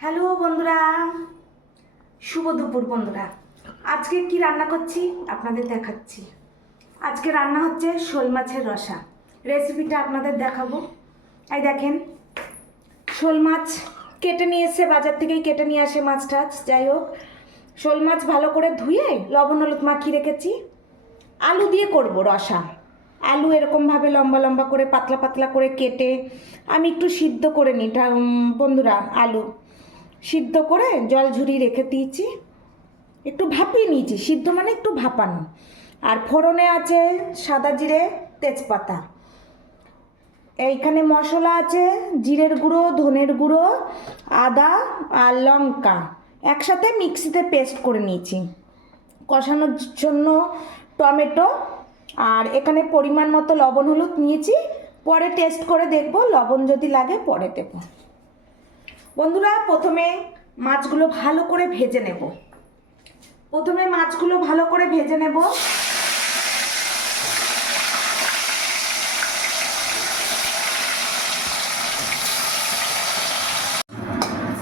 Hello বন্ধুরা, শুভ দুপুর বন্ধুরা। আজকে কি রান্না করছি আপনাদের দেখাচ্ছি। আজকে রান্না হচ্ছে শোল মাছের রসা। রেসিপিটা আপনাদের দেখাবো। এই দেখেন, শোল মাছ কেটে নিয়ে এসে বাজার থেকেই কেটে নিয়ে আসে মাছ টাছ। যাই হোক, শোল মাছ ভালো করে ধুয়ে লবণ হলুদ মাখিয়ে রেখেছি। আলু দিয়ে করব রসা। আলু এরকমভাবে লম্বা লম্বা করে পাতলা পাতলা করে কেটে আমি একটু সিদ্ধ করে নিই বন্ধুরা। আলু সিদ্ধ করে জল ঝরিয়ে রেখে দিয়েছি, একটু ভাপিয়ে নিয়েছি। সিদ্ধ মানে একটু ভাপানো। আর ফোড়নে আছে সাদা জিরে, তেজপাতা। এইখানে মশলা আছে জিরের গুঁড়ো, ধনের গুঁড়ো, আদা আর লঙ্কা একসাথে মিক্সিতে পেস্ট করে নিয়েছি। কষানোর জন্য টমেটো, আর এখানে পরিমাণ মতো লবণ হলুদ নিয়েছি। পরে টেস্ট করে দেখব, লবণ যদি লাগে পরে দেব। বন্ধুরা, প্রথমে মাছগুলো ভালো করে ভেজে নেব।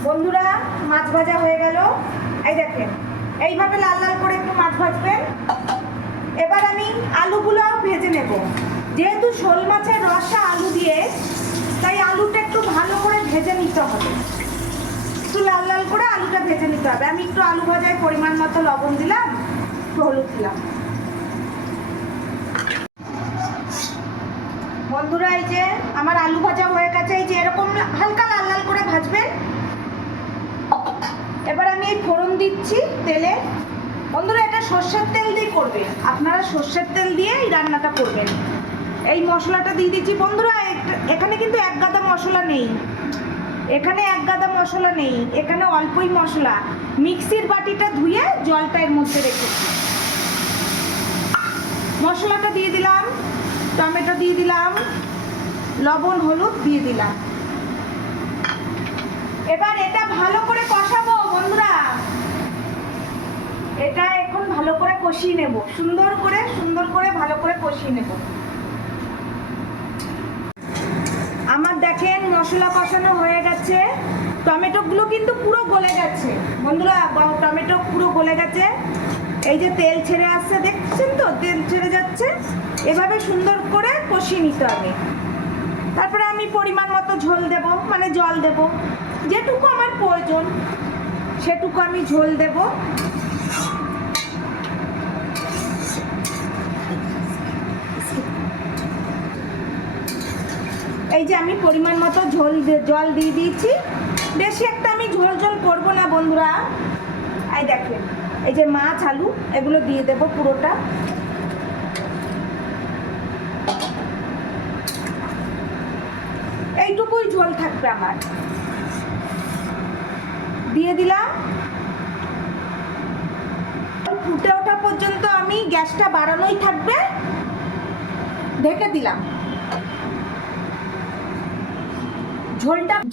বন্ধুরা, মাছ ভাজা হয়ে গেল। এই দেখেন, এইভাবে লাল লাল করে একটু মাছ ভাজবেন। এবার আমি আলুগুলো ভেজে নেব। যেহেতু শোল মাছের রসা আলু দিয়ে, তাই আলুটা একটু ভালো করে ভেজে নিতে হবে। একটু লাল লাল করে আলুটা ভেজে নিতে হবে। আমি একটু আলু ভাজায় পরিমাণ মতো লবণ দিলাম, একটু হলুদ দিলাম। বন্ধুরা, এই যে আমার আলু ভাজা হয়ে গেছে। এই যে এরকম হালকা লাল লাল করে ভাজবেন। এবার আমি এই ফোড়ন দিচ্ছি তেলে। বন্ধুরা, এটা সর্ষের তেল দিয়ে করবেন, আপনারা সর্ষের তেল দিয়ে এই রান্নাটা করবেন। এই মশলাটা দিয়ে দিচ্ছি। বন্ধুরা, এখানে কিন্তু এক গাদা মশলা নেই, এখানে অল্পই মশলা। মিক্সির বাটিটা ধুয়ে জলটা এর মধ্যে রেখেছি। মশলাটা দিয়ে দিলাম, টমেটো দিয়ে দিলাম, লবণ হলুদ দিয়ে দিলাম। এবার এটা ভালো করে কষাবো বন্ধুরা। এটা এখন ভালো করে কষিয়ে নেব, সুন্দর করে ভালো করে কষিয়ে নেব। আমার দেখেন মশলা কষানো হয়ে গেছে। টমেটোগুলো কিন্তু পুরো গলে গেছে বন্ধুরা, টমেটো পুরো গলে গেছে। এই যে তেল ছেড়ে আসছে, দেখছেন তো, তেল ছেড়ে যাচ্ছে। এভাবে সুন্দর করে কষিয়ে নিতে হবে। তারপরে আমি পরিমাণ মতো ঝোল দেব, মানে জল দেব। যেটুকু আমার প্রয়োজন সেটুকু আমি ঝোল দেব। এই যে আমি পরিমাণ মতো জল দিয়ে দিয়েছি। বেশি একটা আমি ঝোল করব না বন্ধুরা। এই দেখেন, এই যে মাছ আলু এগুলো দিয়ে দেব পুরোটা। এইটুকুই ঝোল থাকবে আমার। দিয়ে দিলাম। ফুটে ওঠা পর্যন্ত আমি গ্যাসটা বাড়ানোই থাকবে, ঢেকে দিলাম।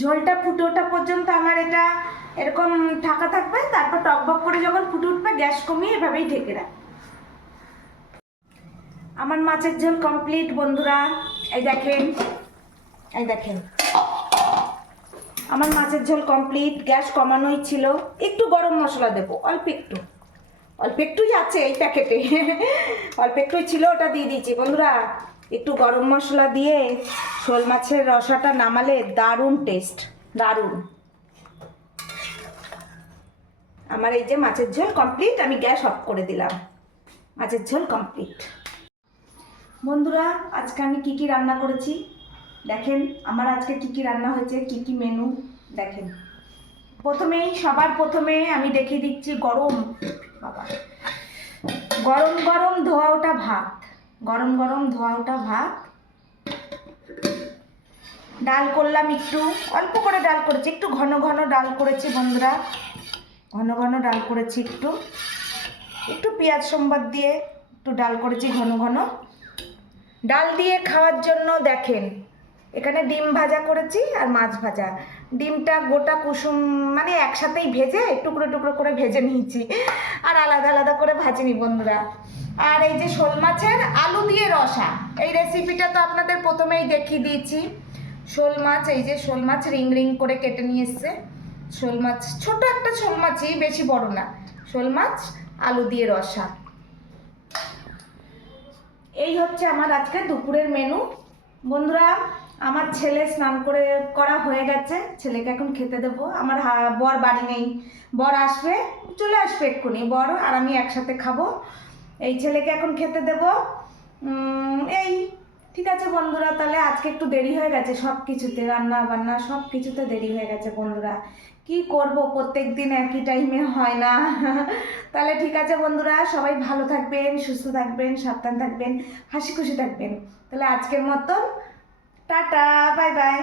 ঝোলটা ফুটে ওঠা পর্যন্ত আমার এটা এরকম ঢাকা থাকবে। তারপর টকবক করে যখন ফুটে উঠবে, গ্যাস কমিয়ে এভাবেই ঢেকে রাখ। আমার মাছের ঝোল কমপ্লিট বন্ধুরা। এই দেখেন আমার মাছের ঝোল কমপ্লিট। গ্যাস কমানোই ছিল। একটু গরম মশলা দেবো, অল্প একটুই আছে এই প্যাকেটে। অল্প একটুই ছিল, ওটা দিয়ে দিয়েছি বন্ধুরা। একটু গরম মশলা দিয়ে শোল মাছের রসাটা নামালে দারুণ টেস্ট, দারুণ। আমার এই যে মাছের ঝোল কমপ্লিট। আমি গ্যাস অফ করে দিলাম। মাছের ঝোল কমপ্লিট। বন্ধুরা, আজকে আমি কি রান্না করেছি দেখেন। আমার আজকে কি রান্না হয়েছে, কি মেনু দেখেন। সবার প্রথমে আমি দেখিয়ে দিচ্ছি গরম ধোয়া ওঠা ভাত। ডাল করলাম, একটু অল্প করে ডাল করেছি, একটু ঘন ডাল করেছি বন্ধুরা। ঘন ডাল করেছি, একটু পেঁয়াজ সম্বাদ দিয়ে একটু ডাল করেছি ঘন। ডাল দিয়ে খাওয়ার জন্য দেখেন, এখানে ডিম ভাজা করেছি আর মাছ ভাজা। ডিমটা গোটা কুসুম মানে একসাথেই ভেজে টুকরো করে ভেজে নিয়েছি, আর আলাদা করে ভাজিনি বন্ধুরা। আর এই যে শোল মাছের আলু দিয়ে রসা, এই রেসিপিটা তো আপনাদের প্রথমেই দেখিয়ে দিয়েছি। শোল মাছ, এই যে শোল মাছ রিং করে কেটে নিয়ে এসছে। শোল মাছ, ছোট একটা শোল মাছই, বেশি বড় না। শোল মাছ আলু দিয়ে রসা। এই হচ্ছে আমার আজকে দুপুরের মেনু। বন্ধুরা, আমার ছেলে স্নান করা হয়ে গেছে, ছেলেকে এখন খেতে দেবো। আমার বর বাড়ি নেই, বর আসবে, চলে আসবে এক্ষুনি বর আর আমি একসাথে খাবো। এই ছেলেকে এখন খেতে দেবো। এই ঠিক আছে বন্ধুরা, তাহলে আজকে একটু দেরি হয়ে গেছে সব কিছুতে, রান্না বান্না সব কিছুতে দেরি হয়ে গেছে বন্ধুরা। কি করব, প্রত্যেক দিন একই টাইমে হয় না। তাহলে ঠিক আছে বন্ধুরা, সবাই ভালো থাকবেন, সুস্থ থাকবেন, সাবধান থাকবেন, হাসি খুশি থাকবেন। তাহলে আজকের মতন টাটা, বাই বাই।